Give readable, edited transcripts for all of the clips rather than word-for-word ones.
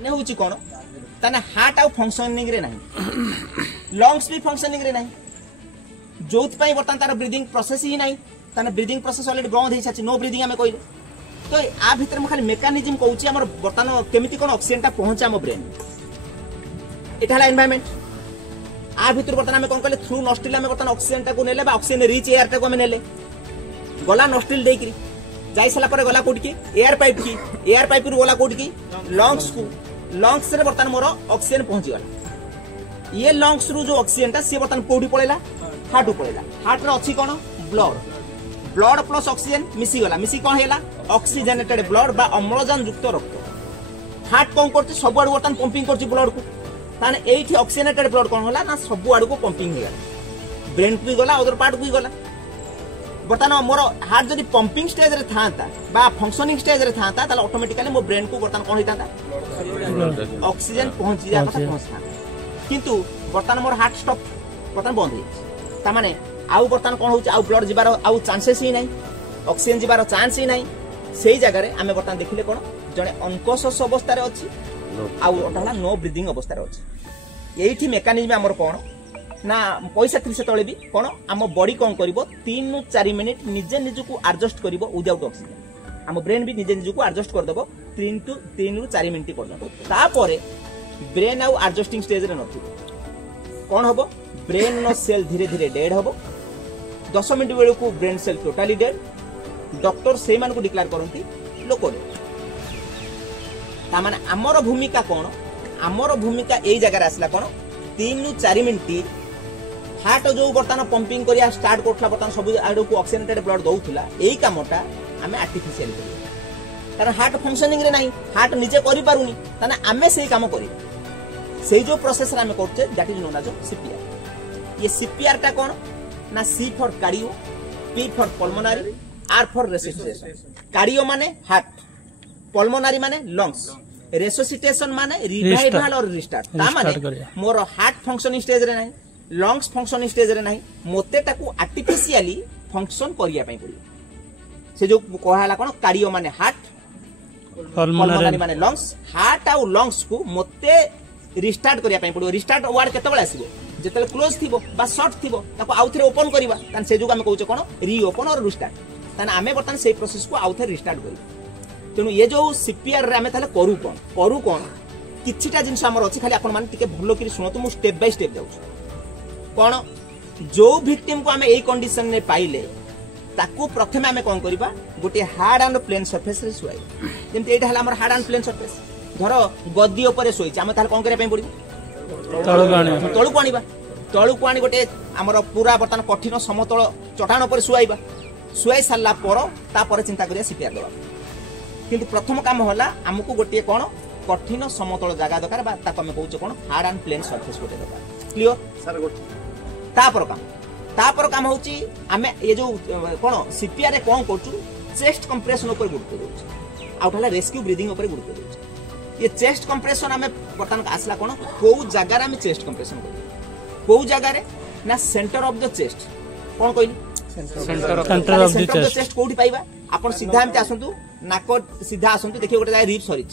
माने होची कोन ताने हार्ट आउ फंक्शनिंग रे नाही लंग्स भी फंक्शनिंग रे नाही जोथ पई बर्तन तार ब्रीदिंग प्रोसेस ही नाही ताने ब्रीदिंग प्रोसेस ऑलरेडी बंद हे साची नो ब्रीदिंग हमें कहले तो आ भीतर में खाली मेकानिज्म कहूची हमर बर्तन केमिति कोन ऑक्सीजन टा पहुंचा हम ब्रेन एटा हला एनवायरनमेंट आ भीतर बर्तन हमें कोन कहले थ्रू नोस्ट्रिल हमें बर्तन ऑक्सीजन टा को नेले बा ऑक्सीजन रिच एयर टा को हमें नेले गला नोस्ट्रिल देकरी जाई सला पर गला कोड की एयर पाइप रु गला कोड की लंग्स रे बर्तन मोर ऑक्सीजन पहुंची गला ये लंग्स रु जो ऑक्सीजन ता से बर्तन कोडी पळेला हार्ट पळेला हार्ट रे अछि कोन ब्लड प्लस ऑक्सीजन मिसी गला मिसी कोन हेला ऑक्सीजनेटेड ब्लड बा अम्लजान युक्त रक्त हार्ट कोन करते सब आडू बर्तन पंपिंग करछि ब्लड को ताने एठी ऑक्सीजनेटेड ब्लड कोन होला ना सब आडू को पंपिंग हे गला ब्रेन को गला अदर पार्ट को गला बर्तन मोर हार्ट जदि पंपिंग स्टेज रे थांता बा फंक्शनिंग स्टेज रे थांता ताले ऑटोमेटिकली मो ब्रेन को बर्तन कोन हितांता ऑक्सीजन पहुंची जा कथा पहुंचता किंतु बर्तन मोर हार्ट स्टॉप बर्तन बंद हे ता माने आउ बर्तन कोन होची आउ ब्लड जिबार आउ चांसेस ही नाही ऑक्सीजन जिबार चांस ही नाही सेही जगह रे हमें बर्तन देखिले कोन जने अनकॉन्शियस अवस्था रे अछि आउ ओटाला नो ब्रीदिंग अवस्था रे अछि एठी मेकानिज्म हमर कोन ना पैसा 30 तळे भी कोन हम बॉडी कोन करबो 3 नु 4 मिनिट निजे निज को एडजस्ट करबो विदाउट ऑक्सीजन हम ब्रेन भी निजे निज को एडजस्ट कर देबो 3 नु 4 मिनिट कर देबो तापरे ब्रेन आउ एडजस्टिंग स्टेज रे नथि कोन हबो ब्रेन नो सेल धीरे धीरे डेड हबो 10 मिनिट बेलू को brain cell totally dead doctor से मान को डिक्लेयर करंती लोक ता माने हमर भूमिका कोन हमर भूमिका एई जगह रे आसला कोन 3 नु 4 मिनिट हार्ट जो बर्तन पंपिंग करिया स्टार्ट करथला बर्तन सब आडू को ऑक्सीजनेटेड ब्लड दउथला एई कामटा हमें आर्टिफिशियल करी कारण हार्ट फंक्शनिंग रे नाही हार्ट निजे करि पारुनी तने हमें सेही काम करी सेही जो प्रोसेस रे हमें करछे that is known as CPR ये सीपीआर टा कोन ना C for cardio P for pulmonary R for resuscitation cardio माने हार्ट पल्मोनरी माने लंग्स रेसिस्टेशन माने रिवाइवल और रिस्टार्ट ता माने मोर हार्ट फंक्शनिंग स्टेज रे नाही लंग्स फंक्शन स्टेज रे नाही मोते ताकू आर्टिफिशियली फंक्शन करिया पई पड़ी से जो कहला कोन कार्डियो माने हार्ट पल्मोनरी माने लंग्स हार्ट आ लंग्स को मोते रिस्टार्ट करिया पई पड़ो रिस्टार्ट वर्ड केते बेला आसीबो जेतले क्लोज थिबो बा शॉर्ट थिबो ताको आउथरे ओपन करबा तन से जो हम कहउचे कोन रीओपन और रिस्टार्ट तन हमें बर्तन से प्रोसेस को आउथरे रिस्टार्ट करी तेनु ये जो सीपीआर रे हमें ताले करू कोन किछिटा जिंस हमर अछि खाली आपन मान टिके भलो करी सुनतो मु स्टेप बाय स्टेप जाउछु कोन जो विक्टिम को हमें एई कंडीशन ने पाइले ताकू प्रथमे हमें कोन करबा गोटे हार्ड एंड प्लेन सरफेस रे सुआई जेमते एटा हला हमर हार्ड एंड प्लेन सरफेस धरो गद्दी ऊपर सोई हम ताले कोन करे पई पड़िबो तळु को आनी गोटे हमर पूरा बर्तन कठिन समतल चटाण पर सुआईबा सुआई साला पर ता पर चिंता करिया सीपीआर दबा किंतु प्रथम काम होला हमकु गोटे कोन कठिन समतल जगह दरकार बा ताको हम कहउछ कोन हार्ड एंड प्लेन सरफेस गोटे दरकार क्लियर सर गोटे तापर काम होची हमें ये जो कोन सीपीआर रे कोन करछु चेस्ट कंप्रेशन ऊपर गुरुत्व देउछ आउटला रेस्क्यू ब्रीदिंग ऊपर गुरुत्व देउछ ये चेस्ट कंप्रेशन हमें बर्तन आसला कोन को जगह रे हमें चेस्ट कंप्रेशन कर को जगह रे ना सेंटर ऑफ द चेस्ट कोन कहली सेंटर ऑफ द चेस्ट कोठी पाइबा आपण सीधा हमते आसंतु नाको सीधा आसंतु देखियो गोटे जाय रिप सरिच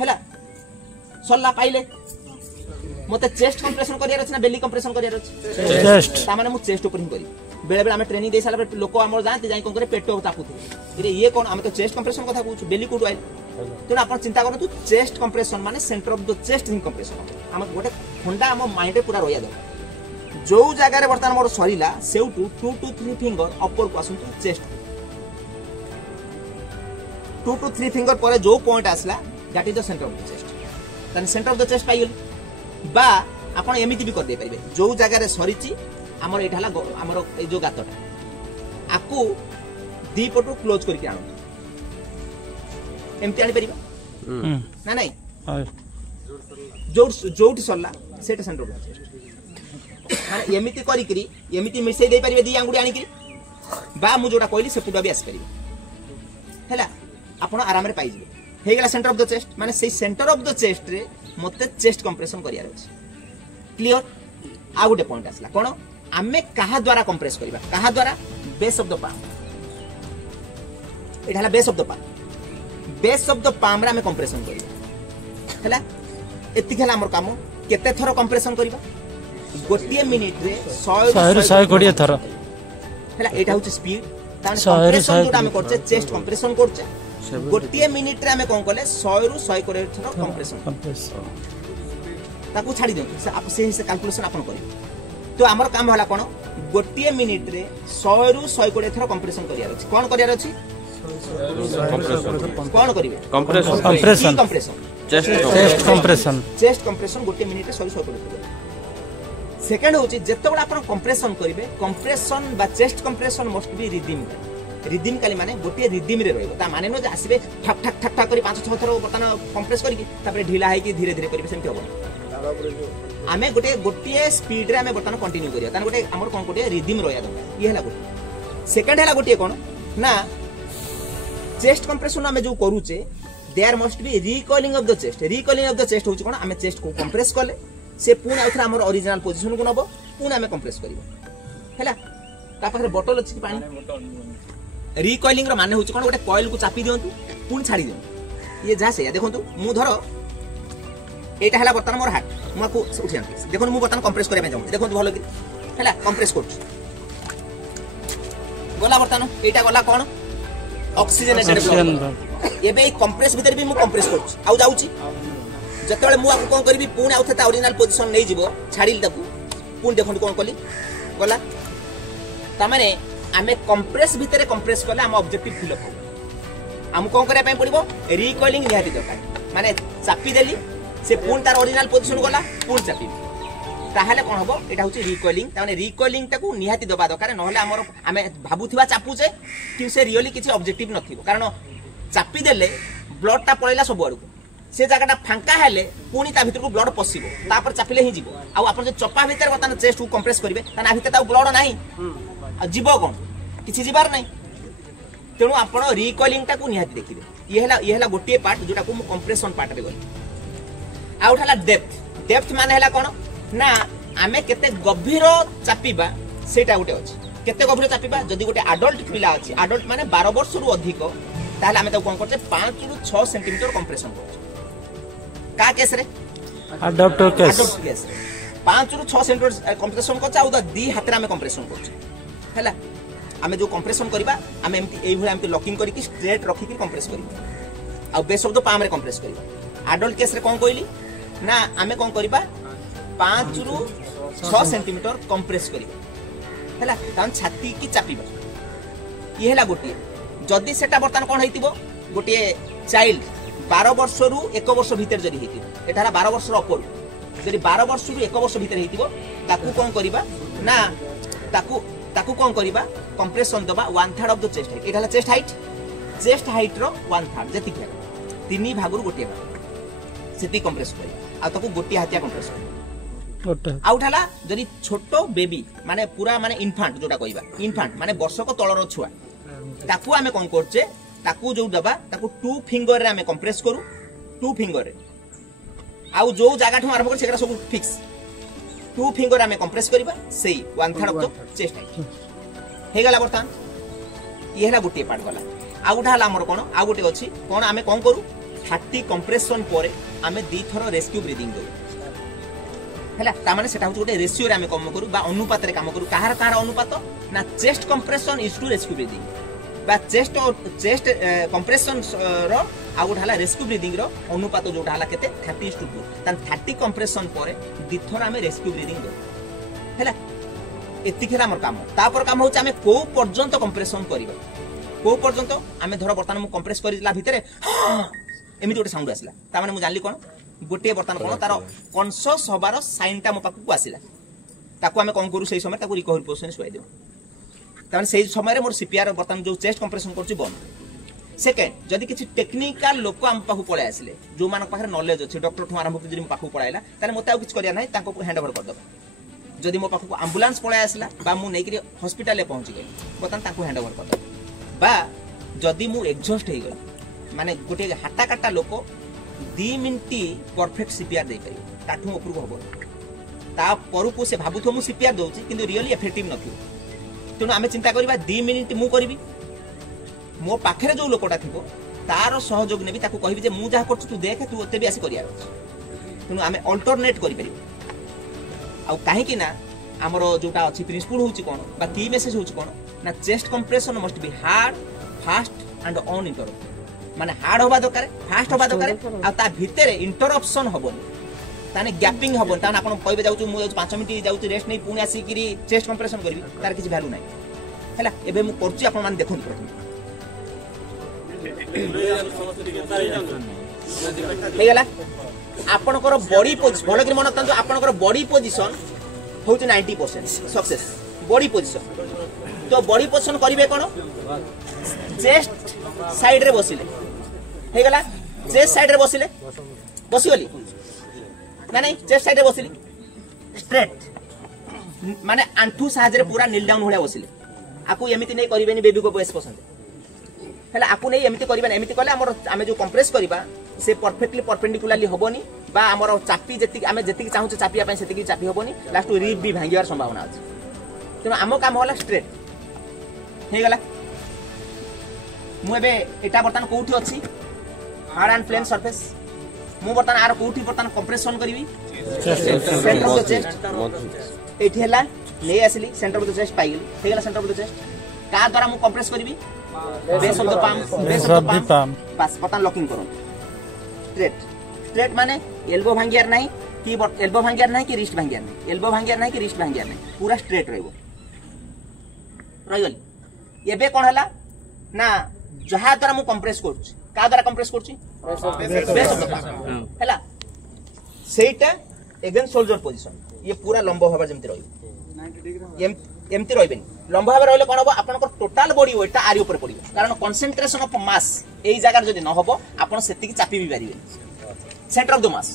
हैला सल्ला पाइले मते चेस्ट कंप्रेशन करियार अछि ना बेली कंप्रेशन करियार अछि चेस्ट ता माने मु चेस्ट ऊपर ही करी बेले बेले हम ट्रेनिंग दे साला पर लोक हमर जानते जाई कोन करे पेटो तापुथि रे ये कोन हम तो चेस्ट कंप्रेशन कथा कहू बेली कोड आइल तो आपण चिंता करतु चेस्ट कंप्रेशन माने centre of the chest in compression हम गोटे ठंडा हम माइंड रे पूरा रोया दो जो जगह रे बर्तन मोर सरीला सेउटू 2 to 3 फिंगर अपर को आसंतु चेस्ट 2 to 3 फिंगर पर जो पॉइंट आसला that is the centre of the chest तन सेंटर ऑफ द चेस्ट पाइल बा आपण एमिति भी कर दे परिबे जो जगह रे सरीची हमर एटा हला हमर ए जो गातटा आकू दी पटु क्लोज करके आनो एमति आनी परिबा ना नहीं जोठी सरला सेटा सेंटर ऑफ द चेस्ट माने एमिति करी करी एमिति मिसै दे परिबे दी आंगुडी आनी करी बा मु जोटा कहली से पुडा भी आस परिबे हैला आपण आराम रे पाइ जिवे हे गेला सेंटर ऑफ द चेस्ट माने से सेंटर ऑफ द चेस्ट रे मते चेस्ट कंप्रेशन करिया अछि क्लियर आ गुटे पॉइंट आसला कोन आमे कहा द्वारा कंप्रेस करिबा कहा द्वारा बेस ऑफ द पाम एठाला base of the palm base of the palm रे हम कंप्रेशन करिया हैला एति खेला हमर काम केते थरो कंप्रेशन करिबा गोटिए मिनिट रे 100 ରୁ 120 थर हैला एटा होची स्पीड तान कंप्रेशन जोटा हम करछे चेस्ट कंप्रेशन करछे गोटिए मिनिट रे हम कोन कले 100 ରୁ 120 थरो कंप्रेशन ताकू छाड़ी दे से कैलकुलेशन अपन करियो तो हमर काम होला कोन गोटिए मिनिट रे 100 ରୁ 120 थरो कंप्रेशन करिया अछि कोन करिया अछि कोन करिवे कंप्रेशन चेस्ट कंप्रेशन गोटे मिनिट रे 100 120 सेकंड होची जेतबेला आपण कंप्रेशन करिवे कंप्रेशन बा chest compression must be rhythm काली माने गोटे रिदम रे रहइबो ता माने न जे आसीबे ठक ठक ठक ठक करी 5-6 थरो बटन कंप्रेस करी तापर ढिला है कि धीरे धीरे करिवे सेमति होबो आमे गोटे स्पीड रे आमे बटन कंटिन्यू करिया तान गोटे हमर कोन गोटे रिदम रहया दरकार ये हला गोटे सेकंड हला गोटे कोन ना चेस्ट कंप्रेशन आमे जो करूचे there must be recoiling of the chest होची कोन आमे चेस्ट को कंप्रेस करले से पुन आउथरा हमर ओरिजिनल पोजीशन को नबो पुन आमे कंप्रेस करिवो हैला ता पाखरे बोतल अछि पानी रिकॉलिंग रो माने होची कोन गोटे कॉइल को चापी दियंतु पुन छाडी दियंतु ये जा से देखंतु मु धरो एटा हला बर्तन मोर हाथ मु को उठियंतु देखन मु बर्तन कंप्रेस करे जाऊ देखंतु भलो कि हैला कंप्रेस करछु गोला बर्तन एटा गोला कोन ऑक्सीजनेटेड ब्लड एबे कंप्रेस भीतर भी मु कंप्रेस करछु आउ जाउची जतबेले मु आपको कोन करबी पुन आउ थता ओरिजिनल पोजीशन नै जिवो छाडिल ताकू पुन देखंतु कोन कली गोला ता माने आमे कंप्रेस भीतर कंप्रेस करले हम ऑब्जेक्टिव फिल अप हो हम कोन करे पय पड़िबो रिकॉलिंग निहाती दरकार माने चापी देली से पुन तार ओरिजिनल पोजीशन गला पुन चापी ताहाले कोन हबो एटा होची रिकॉलिंग ता माने रिकॉलिंग ताकू निहाती दबा दरकार नहले हमर आमे भाबुथिबा चापुचे कि से रियली किछि ऑब्जेक्टिव नथिबो कारण चापी देले ब्लड ता पळैला सब आडू से जगहटा फांका हेले पुनी ता भीतर को ब्लड पसिबो तापर चापिले ही जीवो आ आपण जे चपा भीतर बतन चेस्ट को कंप्रेस करिवे ता भीतर ता ब्लड नाही आ जीवो कोन किछि जीवार नाही तेनु आपण रिकॉलिंग ता को निहाती देखिबे ये हला गोटे पार्ट जोटा को कंप्रेशन पार्ट रे गली आ उठाला डेप्थ माने हला कोन ना आमे केते गभीर चापिबा सेटा गोटे अछि केते गभीर चापिबा जदी गोटे एडल्ट पिला अछि एडल्ट माने 12 वर्ष रु अधिक ताले आमे ता कोन करते 5 रु 6 सेंटीमीटर कंप्रेशन करछ का केस रे अडॉप्टर केस 5 रु 6 सेंटीमीटर कंप्रेशन करछ आ दी हाथ रे आमे कंप्रेशन करछ हैला आमे जो कंप्रेशन करबा आमे एमती एई भली आमे लॉकिंग करी कि स्ट्रेट रखी कि कंप्रेस करी आ बेस ऑफ द पाम रे कंप्रेस करबा एडल्ट केस रे कोन कहली ना आमे कोन करबा 5 रु 6 सेंटीमीटर कंप्रेस करबा हैला तान छाती की चापीबा ये हैला गोटी जदी सेटा बर्तन कोन हेतिबो गोटी चाइल्ड 12 वर्ष रु 1 वर्ष भीतर जदी हेतिबो एटारा 12 वर्ष रो अपर जदी 12 वर्ष रु 1 वर्ष भीतर हेतिबो ताकू कोन करबा ना ताकू कोन करबा कंप्रेशन दबा 1/3 ऑफ द चेस्ट हाइट एटाला चेस्ट हाइट रो 1/3 जति के 3 भागरु गोटी भाग सेति कंप्रेस करी आ ताकू गोटी हाथिया कंप्रेस करी आ उठाला जदी छोटो बेबी माने पूरा माने इन्फांट जोटा कहबा इन्फांट माने वर्षक तळर छुआ ताकू आमे कोन करछे ताकू जो दबा ताकू 2 फिंगर रे आमे कंप्रेस करू 2 फिंगर रे आ जो जागा ठु आरंभ कर सेकरा सब फिक्स 2 फिंगर आमे कंप्रेस करबा सेई 1/3 ऑफ द चेस्ट हाइट हे गला बर्तन ये हला गोटे पार्ट गला आ उठा हला हमर कोन आ गोटे अछि कोन आमे कोन करू 30 कंप्रेशन परे आमे दी थरो रेस्क्यू ब्रीथिंग दो हैला ता माने सेटा गोटे रेशियो रे आमे कम करू बा अनुपात रे काम करू कहार अनुपात ना chest compression is to rescue breathing बा चेस्ट कंप्रेशन रो आ गोटे हला रेस्क्यू ब्रीथिंग रो अनुपात जोटा हला केते 30:2 तान 30 कंप्रेशन परे दी थरो आमे रेस्क्यू ब्रीथिंग दो हैला एति खेला हमर काम तापर काम होछ आमे को पर्यंत कंप्रेशन करिबा को पर्यंत आमे धरो बर्तन मु कंप्रेस करिला भितरे एमि जोटे साउंड आसला ता माने मु जानली कोन गोटे बर्तन कोन तार कॉन्शियस होबार साइनटा मो पाखु आसिला ताकू आमे कोन करू सेही समय ताकू रिकवरी पोजीशन सुआइ देउ ता माने सेही समय रे मोर सीपीआर बर्तन जो चेस्ट कंप्रेशन करछि बंद सेकंड जदी किछि टेक्निकल लोक आम पाखु पळे आसिले जो मान पाखरे नॉलेज अछि डॉक्टर ठु आरंभ जदी पाखु पळाइला ताने मते आ किछ करिया नै ताको हैंड ओवर कर दबा जदी मो पाखु एम्बुलेंस पळे आसिला बा मु नै कि हॉस्पिटल ले पहुंची गई बतन ताको हैंड ओवर कर दबा बा जदी मु एग्जॉस्ट हे गई माने गोटे हाटा काटा लोक 2 मिनिट परफेक्ट सीपीआर दे पारि ताठु ऊपर होबो ता परकु से भाबुथो मु सीपीआर दोछि किंतु रियली इफेक्टिव नथियो तेनु आमे चिंता करबा 2 मिनिट मु करबी मो पाखरे जो लोकटा थिबो तार सहयोग नेबी ताको कहबी जे मु जहा करछु तू देख तू ओते भी आसी करिया तेणु आम अल्टरनेट करें आ कहीं ना आमर जोटा अच्छी प्रिंसिपल हूँ कौन बा की मेसेज हूँ कौन ना chest compression must B hard fast and on interrupt माने हार्ड होबा दरकार फास्ट होबा दरकार आ ता भितर इंटरप्शन होबनी ताने गैपिंग होबन ताने आपण कहबे जाउछु मु 5 मिनिट जाउछु रेस्ट नै पुणी आसी किरी चेस्ट कंप्रेशन करबी तार किछि वैल्यू नै हैला एबे मु करछि आपण मान देखन प्रथम हे गेला आपणकर बॉडी पोजिशन भल कि मन रखु आपणकर बॉडी पोजिशन हूँ 90% सक्सेस बॉडी पोजिशन तो बॉडी पोजिशन करेंगे कौन चेस्ट साइड रे बसिले हे गला चेस्ट साइड रे बसिले बसीगली ना नहीं चेस्ट साइड रे बसिली स्ट्रेट माने आंठू साहाଯ୍ୟରେ पूरा नील डाउन होया बसिले आकु एमिति नै करिबेनी बेबी को बयस पसंद हैला आकु नै एमिति करिबेनी एमिति कले हमर आमे जो कंप्रेस करबा से परफेक्टली परपेंडिकुलरली होबनी बा हमर चापी जेति आमे जेति चाहू चापिया पय सेति चापी होबनी लास्ट रिप भी भांगियार संभावना अछि तेनो आमो काम होला स्ट्रेट हे गला मु एबे एटा बर्तन कोठी अछि हार्ड एंड प्लेन सरफेस मु बर्तन आर कोठी बर्तन कंप्रेशन करबी सेंटर ऑफ द चेस्ट एठी हला ले आसली सेंटर ऑफ द चेस्ट पाइल हे गला सेंटर ऑफ द चेस्ट का द्वारा मु कंप्रेस करबी बेस ऑफ द पाम पास बर्तन लॉकिंग करो स्ट्रेट स्ट्रेट माने एल्बो भांगियार नहीं कि एल्बो भांगियार नहीं कि रिस्ट भांगियार नहीं एल्बो भांगियार नहीं कि रिस्ट भांगियार नहीं पूरा स्ट्रेट रहबो रहिगली एबे कोन हला ना जहा द्वारा मु कंप्रेस करछि का द्वारा कंप्रेस करछि बेस ऑफ द पाम हला सेटा अगेन शोल्डर पोजीशन ये पूरा लंबा भाबा जेमति रहइबो 90 डिग्री एमति रहइबेनी लंबा भाबा रहले कोन हबो आपनकर टोटल बॉडी वेट आरी ऊपर पड़िबो कारण कंसंट्रेशन ऑफ मास एई जगह जदी न हबो आपन सेति की चापी भी पारिबे सेंटर ऑफ द मास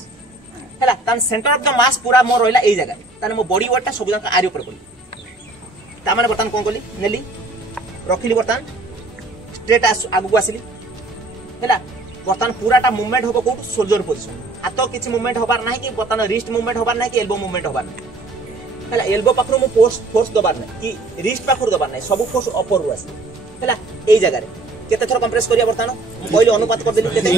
हैला तान सेंटर ऑफ द मास पूरा मोर रहला एई जगह ताने मो बॉडी वेट सब जगह आरी ऊपर पड़िबो ता माने बर्तन कोन कोली नेली रखिली बर्तन स्ट्रेट आगु आसिली हैला बर्तन पूराटा मूवमेंट होबो को शोल्डर पोजीशन हाथ किछि मूवमेंट होबार नाही कि बर्तन रिस्ट मूवमेंट होबार नाही कि एल्बो मूवमेंट होबार नाही हैला एल्बो पाखरो मु फोर्स दबार नाही कि रिस्ट पाखरो दबार नाही सब फोर्स अपर रु आसी हैला एई जगह रे केते थर कंप्रेस करिया बर्तन मु कहली अनुपात कर देली केते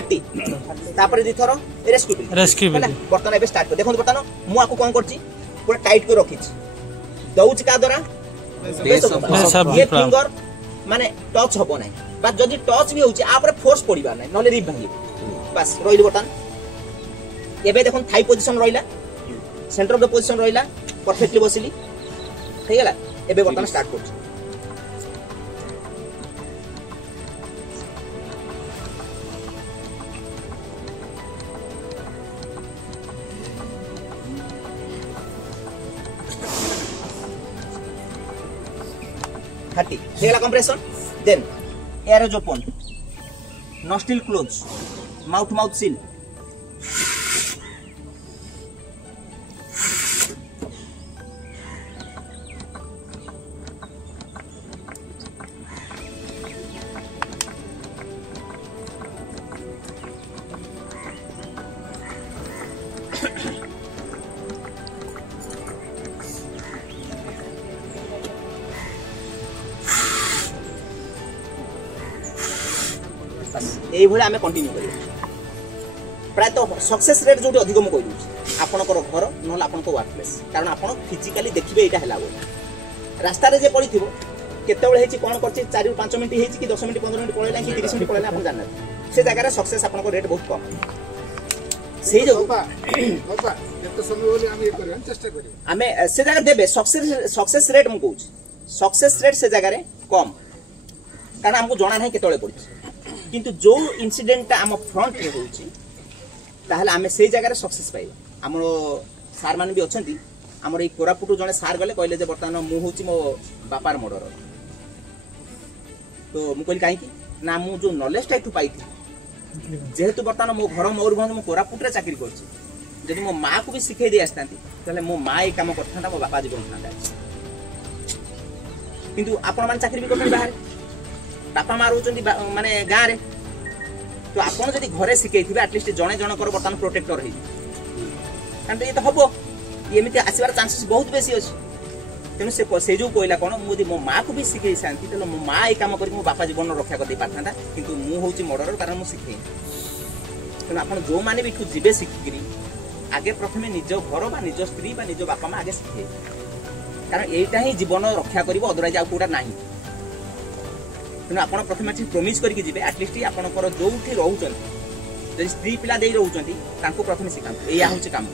30 तापर दि थर रेस्क्यू हैला बर्तन एबे स्टार्ट कर देखो बर्तन मु आकु कोन करछि पूरा टाइट कर रखिछि दउच का द्वारा ये फिंगर माने टच होबो नाही बा जदी टच भी होछि आ पर फोर्स पड़िबा नाही नले रिप भांगी बस रोइल बटन एबे देखन थाई पोजीशन रहिला सेंटर ऑफ द पोजीशन रहिला परफेक्टली बसिली ठीक गेला एबे बटन स्टार्ट करछि थर्टी हेला कंप्रेशन देन एयर जो open nostril close mouth seal এই ভলে আমি কন্টিনিউ করি প্রায় তো सक्सेस रेट जोटी अधिक मु कहि दूची आपनकर घर नहले आपनको वर्क प्लेस कारण आपन फिजिकली देखिबे एटा हला गो रास्ता रे जे पड़िथिबो केते बेले हेची कोन करछि 4 ରୁ 5 मिनिट हेची कि 10 मिनिट 15 मिनिट पळैला कि 30 मिनिट पळैला आपन जानना से जगह रे सक्सेस आपनको रेट बहुत कम से जो बाबा केते समय बोले हम ये करन चेष्टा करी हमें से जगह देबे सक्सेस रेट मु कहूची सक्सेस रेट से जगह रे कम कारण हमको जाना नहीं केते बेले पड़छि किंतु जो इंसिडेंट आम फ्रंट रे होउची ताहले आमे सेई जगह रे सक्सेस पाइबा हमरो सार मान भी अछंती हमर ई कोरापुटु जने सार गले कहले जे वर्तमान मु होउची मो बापार मर्डर तो मु कहली काहे की ना मु जो नॉलेज टाइप पाइथि जेहेतु वर्तमान मो घर मयूरभंज मु कोरापुट रे चाकरी करछि जदि मो मां को भी सिखै दे आस्तांती ताहले मो मां ए काम करथांता मो बापा जीवन थांता किंतु आपण मान चाकरी भी करथि बाहर बापा माँ रोचंदी माने गाँ रे तो आपन जदि घरे सिखैथिबे एटलिस्ट जणे जनकर बर्तन प्रोटेक्टर हे कारण ये तो हबो एमिति आसीबार चांसेस बहुत बेसी अछि तेणु से जो कहला कौन मुझे मो माँ को भी शिखे शांति तेल मो माँ ये कम कर बापा जीवन रक्षा कर पारता कि मुझे मर्डर कारण मुझे शिखे तेणु आप जो मैंने भी जीवे शिखिकी आगे प्रथम निज घर बा निज स्त्री बा निज बापा माँ आगे शिखे कारण यहीटा ही जीवन रक्षा कर अदरवाइज आउटा ना तेणु आप प्रथम प्रमिज करके जी आटलिस्ट आपंकर जो रोच स्त्री पिला दे रोच प्रथम शिखा या हूँ कम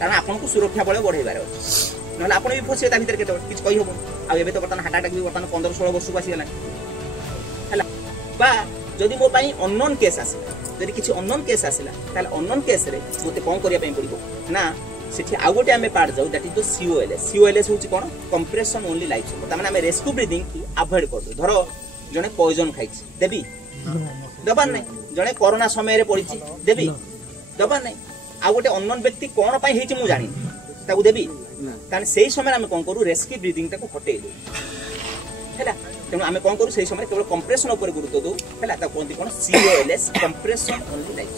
कारण आपको सुरक्षा बल बढ़ेबार अच्छे ना आप भी फसे भर के किसी कही हम आए तो बर्तमान हार्ट अटैक भी बर्तमान 15-16 वर्ष को आसीगला जदि मो अननोन केस आसला जदि किसी अननोन केस आसला अननोन केस रे मते कौन करने पड़ो ना सेठी आउ गोटे आम पार्ट जाऊ दैट इज द सीओएलएस हूँ कौन कंप्रेशन ओनली लाइफ सपोर्ट तार माने रेस्क्यू ब्रीदिंग की अवॉइड कर दो धर जड़े पॉइजन खाई देवी दबार ना जड़े कोरोना समय पड़ी देवी दबार ना आउ गोटे अननोन व्यक्ति कौन पाई मुझे जानी ताकू देवी ताने सेही समय आम कौन करूँ रेस्क्यू ब्रीदिंग ताको हटेई दो है तेणु आम कौन करूँ से समय केवल कंप्रेशन उपर गुरुत्व दो है कहते कौन सीओएलएस कंप्रेशन ओनली लाइफ।